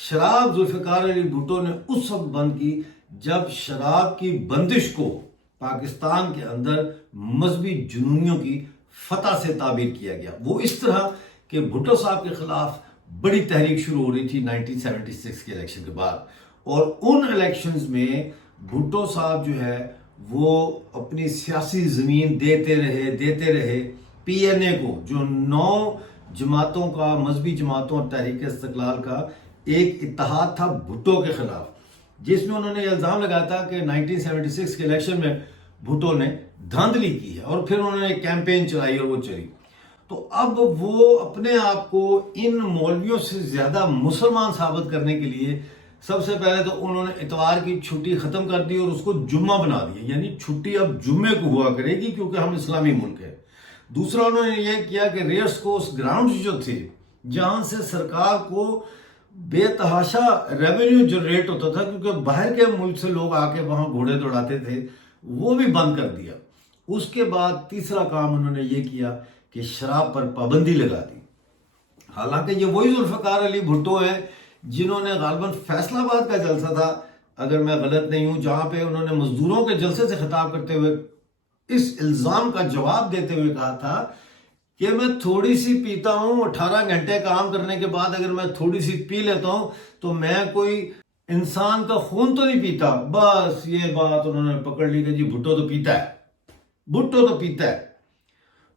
شراب ذوالفقار علی بھٹو نے اس وقت بند کی جب شراب کی بندش کو پاکستان کے اندر مذہبی جنونیوں کی فتح سے تعبیر کیا گیا۔ وہ اس طرح کہ بھٹو صاحب کے خلاف بڑی تحریک شروع ہو رہی تھی 1976 کے الیکشن کے بعد، اور ان الیکشنز میں بھٹو صاحب جو ہے وہ اپنی سیاسی زمین دیتے رہے پی این اے کو، جو 9 جماعتوں کا، مذہبی جماعتوں اور تحریک استقلال کا ایک اتحاد تھا بھٹو کے خلاف، جس میں انہوں نے الزام لگایا تھا کہ 1976 کے الیکشن میں بھٹو نے دھاندلی کی ہے، اور پھر انہوں نے کیمپین چلائی اور وہ چلی۔ تو اب وہ اپنے آپ کو ان مولویوں سے زیادہ مسلمان ثابت کرنے کے لیے سب سے پہلے تو انہوں نے اتوار کی چھٹی ختم کر دی اور اس کو جمعہ بنا دیا، یعنی چھٹی اب جمعے کو ہوا کرے گی کیونکہ ہم اسلامی ملک ہے۔ دوسرا انہوں نے یہ کیا کہ ریئرس کورس گراؤنڈز جو تھے جہاں سے سرکار کو بے تحاشا ریونیو جنریٹ ہوتا تھا، کیونکہ باہر کے ملک سے لوگ آ کے وہاں گھوڑے دوڑاتے تھے، وہ بھی بند کر دیا۔ اس کے بعد تیسرا کام انہوں نے یہ کیا کہ شراب پر پابندی لگا دی۔ حالانکہ یہ وہی ذوالفقار علی بھٹو ہیں جنہوں نے غالباً فیصل آباد کا جلسہ تھا، اگر میں غلط نہیں ہوں، جہاں پہ انہوں نے مزدوروں کے جلسے سے خطاب کرتے ہوئے اس الزام کا جواب دیتے ہوئے کہا تھا کہ میں تھوڑی سی پیتا ہوں، 18 گھنٹے کام کرنے کے بعد اگر میں تھوڑی سی پی لیتا ہوں تو میں کوئی انسان کا خون تو نہیں پیتا۔ بس یہ بات انہوں نے پکڑ لی کہ جی بھٹو تو پیتا ہے، بھٹو تو پیتا ہے۔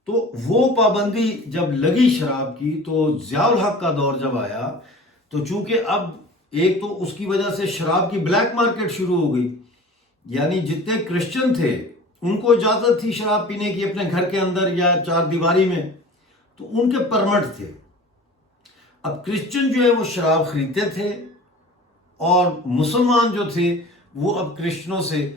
تو وہ پابندی جب لگی شراب کی تو ضیاء الحق کا دور جب آیا تو چونکہ اب ایک تو اس کی وجہ سے شراب کی بلیک مارکیٹ شروع ہو گئی، یعنی جتنے کرسچن تھے ان کو اجازت تھی شراب پینے کی اپنے گھر کے اندر یا چار دیواری میں، تو ان کے پرمٹ تھے۔ اب کرسچن جو ہے وہ شراب خریدتے تھے اور مسلمان جو تھے وہ اب کرسچنوں سے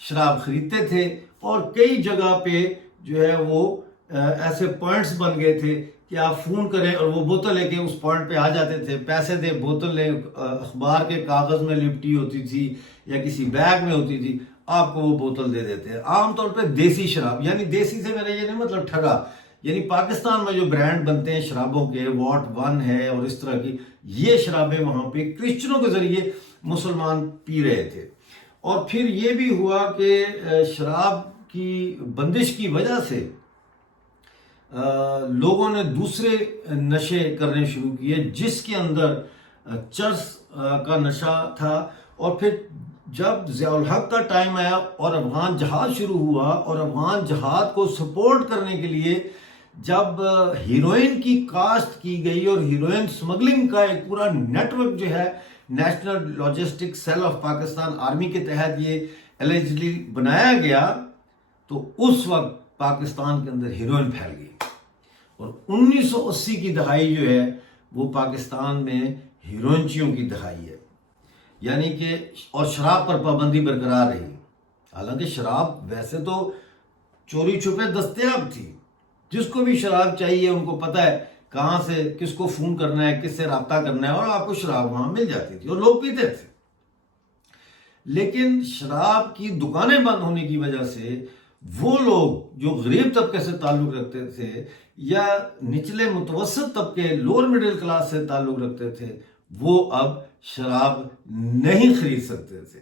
شراب خریدتے تھے، اور کئی جگہ پہ جو ہے وہ ایسے پوائنٹس بن گئے تھے کہ آپ فون کریں اور وہ بوتل لے کے اس پوائنٹ پہ آ جاتے تھے، پیسے دے بوتل لے، اخبار کے کاغذ میں لپٹی ہوتی تھی یا کسی بیگ میں ہوتی تھی، آپ کو وہ بوتل دے دیتے ہیں۔ عام طور پہ دیسی شراب، یعنی دیسی سے میرا یہ نہیں مطلب ٹھگا، یعنی پاکستان میں جو برانڈ بنتے ہیں شرابوں کے، واٹ 1 ہے اور اس طرح کی یہ شرابیں وہاں پہ کرسچنوں کے ذریعے مسلمان پی رہے تھے۔ اور پھر یہ بھی ہوا کہ شراب کی بندش کی وجہ سے لوگوں نے دوسرے نشے کرنے شروع کیے، جس کے اندر چرس کا نشہ تھا۔ اور پھر جب ضیاء الحق کا ٹائم آیا اور افغان جہاد شروع ہوا، اور افغان جہاد کو سپورٹ کرنے کے لیے جب ہیروئن کی کاشت کی گئی اور ہیروئن سمگلنگ کا ایک پورا نیٹ ورک جو ہے national logistic cell of Pakistan army کے تحت یہ ایلیجلی بنایا گیا، تو اس وقت پاکستان کے اندر ہیروئن پھیل گئی، اور 1980 کی دہائی جو ہے وہ پاکستان میں ہیروئنچیوں کی دہائی ہے، یعنی کہ اور شراب پر پابندی برقرار رہی۔ حالانکہ شراب ویسے تو چوری چھپے دستیاب تھی، جس کو بھی شراب چاہیے ان کو پتہ ہے کہاں سے کس کو فون کرنا ہے، کس سے رابطہ کرنا ہے، اور آپ کو شراب وہاں مل جاتی تھی اور لوگ پیتے تھے۔ لیکن شراب کی دکانیں بند ہونے کی وجہ سے وہ لوگ جو غریب طبقے سے تعلق رکھتے تھے یا نچلے متوسط طبقے لوور مڈل کلاس سے تعلق رکھتے تھے، وہ اب شراب نہیں خرید سکتے تھے،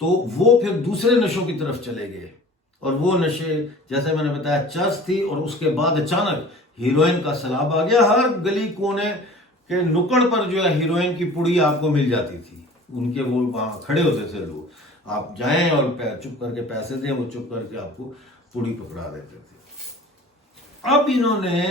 تو وہ پھر دوسرے نشوں کی طرف چلے گئے۔ اور وہ نشے جیسے میں نے بتایا چرس تھی، اور اس کے بعد اچانک ہیروئن کا سیلاب آ گیا۔ ہر گلی کونے کے نکڑ پر جو ہے ہیروئن کی پڑی آپ کو مل جاتی تھی، ان کے وہ وہاں کھڑے ہوتے تھے لوگ، آپ جائیں اور چپ کر کے پیسے دیں، وہ چپ کر کے آپ کو پڑی پکڑا دیتے تھے۔ اب انہوں نے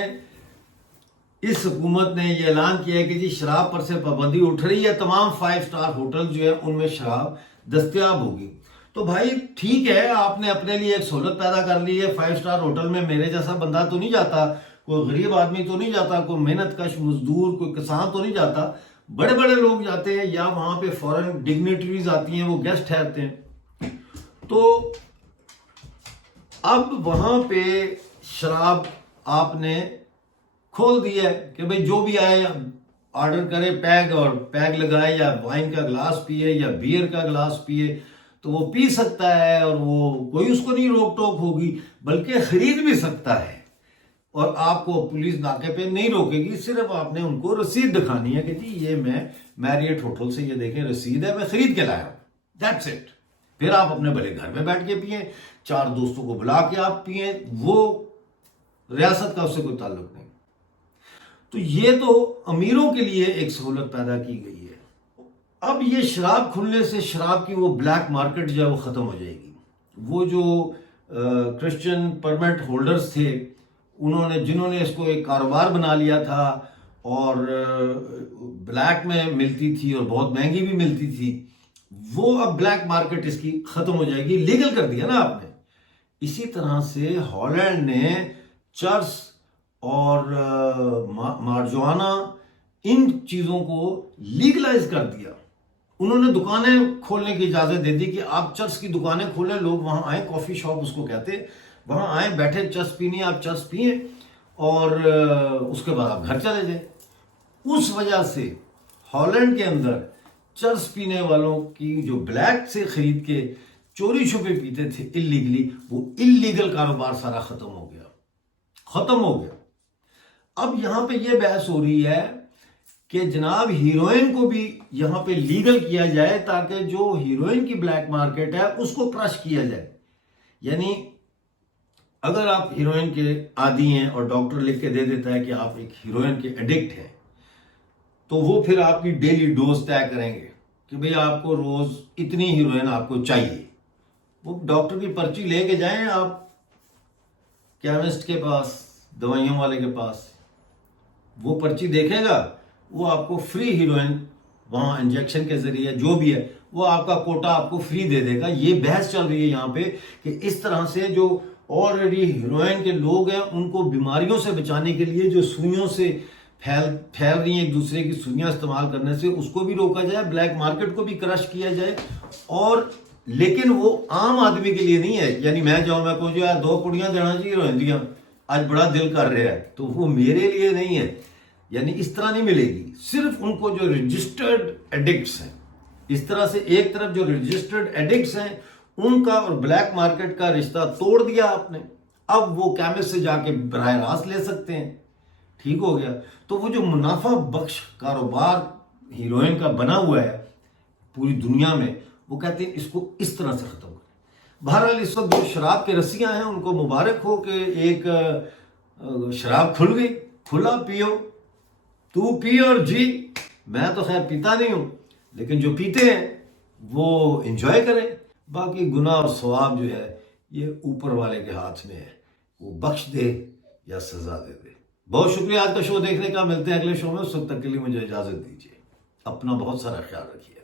اس حکومت نے یہ اعلان کیا ہے کہ جی شراب پر سے پابندی اٹھ رہی ہے، تمام 5 اسٹار ہوٹل جو ہے ان میں شراب دستیاب ہوگی۔ تو بھائی ٹھیک ہے، آپ نے اپنے لیے ایک سہولت پیدا کر لی ہے، 5 اسٹار ہوٹل میں میرے جیسا بندہ تو نہیں جاتا، کوئی غریب آدمی تو نہیں جاتا، کوئی محنت کش مزدور، کوئی کسان تو نہیں جاتا، بڑے بڑے لوگ جاتے ہیں، یا وہاں پہ فورن ڈگنیٹریز آتی ہیں، وہ گیسٹ ٹھہرتے ہیں۔ تو اب وہاں پہ شراب آپ نے کھول دیا ہے کہ بھئی جو بھی آئے آرڈر کرے پیگ، اور پیگ لگائے، یا وائن کا گلاس پیے یا بیئر کا گلاس پیے تو وہ پی سکتا ہے، اور وہ کوئی اس کو نہیں روک ٹوک ہوگی، بلکہ خرید بھی سکتا ہے۔ اور آپ کو پولیس ناکے پہ نہیں روکے گی، صرف آپ نے ان کو رسید دکھانی ہے کہ جی یہ میں میریٹ ہوٹل سے یہ دیکھیں رسید ہے، میں خرید کے لایا ہوں، دیٹس اٹ۔ پھر آپ اپنے بڑے گھر میں بیٹھ کے پئیں، 4 دوستوں کو بلا کے آپ پئیں، وہ ریاست کا اس سے کوئی تعلق نہیں۔ تو یہ تو امیروں کے لیے ایک سہولت پیدا کی گئی ہے۔ اب یہ شراب کھلنے سے شراب کی وہ بلیک مارکیٹ جو ہے وہ ختم ہو جائے گی۔ وہ جو کرسچن پرمٹ ہولڈرز تھے، جنہوں نے اس کو ایک کاروبار بنا لیا تھا اور بلیک میں ملتی تھی اور بہت مہنگی بھی ملتی تھی، وہ اب بلیک مارکیٹ اس کی ختم ہو جائے گی، لیگل کر دیا نا آپ نے۔ اسی طرح سے ہالینڈ نے چرس اور مارجوانا ان چیزوں کو لیگلائز کر دیا۔ انہوں نے دکانیں کھولنے کی اجازت دے دی کہ آپ چرس کی دکانیں کھولیں، لوگ وہاں آئیں، کافی شاپ اس کو کہتے، وہاں آئیں، بیٹھے چرس پینی، آپ چرس پئیں اور اس کے بعد آپ گھر چلے جائیں۔ اس وجہ سے ہالینڈ کے اندر چرس پینے والوں کی جو بلیک سے خرید کے چوری چھپے پیتے تھے اللیگلی، وہ اللیگل کاروبار سارا ختم ہو گیا۔ اب یہاں پہ یہ بحث ہو رہی ہے کہ جناب ہیروئن کو بھی یہاں پہ لیگل کیا جائے تاکہ جو ہیروئن کی بلیک مارکیٹ ہے اس کو کرش کیا جائے۔ یعنی اگر آپ ہیروئن کے عادی ہیں اور ڈاکٹر لکھ کے دے دیتا ہے کہ آپ ایک ہیروئن کے ایڈکٹ ہیں، تو وہ پھر آپ کی ڈیلی ڈوز طے کریں گے کہ بھئی آپ کو روز اتنی ہیروئن آپ کو چاہیے۔ وہ ڈاکٹر کی پرچی لے کے جائیں آپ کیمسٹ کے پاس، دوائیوں والے کے پاس، وہ پرچی دیکھے گا، وہ آپ کو فری ہیروئن وہاں انجیکشن کے ذریعے جو بھی ہے وہ آپ کا کوٹا آپ کو فری دے دے گا۔ یہ بحث چل رہی ہے یہاں پہ کہ اس طرح سے جو آلریڈی ہیروئن کے لوگ ہیں ان کو بیماریوں سے بچانے کے لیے جو سوئیوں سے پھیل رہی ہیں، ایک دوسرے کی سوئیاں استعمال کرنے سے، اس کو بھی روکا جائے، بلیک مارکیٹ کو بھی کرش کیا جائے۔ اور لیکن وہ عام آدمی کے لیے نہیں ہے، یعنی میں جاؤں میں کہوں جو یار 2 پڑیاں دینا چاہیے روندیاں، آج بڑا دل کر رہا ہے، تو وہ میرے لیے نہیں ہے، یعنی اس طرح نہیں ملے گی۔ صرف ان کو جو رجسٹرڈ ایڈکٹس ہیں، اس طرح سے ایک طرف جو رجسٹرڈ ایڈکٹس ہیں ان کا اور بلیک مارکیٹ کا رشتہ توڑ دیا آپ نے، اب وہ کیمسٹ سے جا کے براہ راست لے سکتے ہیں، ٹھیک ہو گیا۔ تو وہ جو منافع بخش کاروبار ہیروئن کا بنا ہوا ہے پوری دنیا میں، وہ کہتے ہیں اس کو اس طرح سے ختم کریں۔ بہرحال اس وقت جو شراب کے رسیاں ہیں ان کو مبارک ہو کہ ایک شراب کھل گئی، کھلا پیو، تو پی اور جی۔ میں تو خیر پیتا نہیں ہوں، لیکن جو پیتے ہیں وہ انجوائے کریں۔ باقی گناہ اور ثواب جو ہے یہ اوپر والے کے ہاتھ میں ہے، وہ بخش دے یا سزا دے دے۔ بہت شکریہ آج کا شو دیکھنے کا، ملتے ہیں اگلے شو میں، اس وقت تک کے لیے مجھے اجازت دیجیے، اپنا بہت سارا خیال رکھیے۔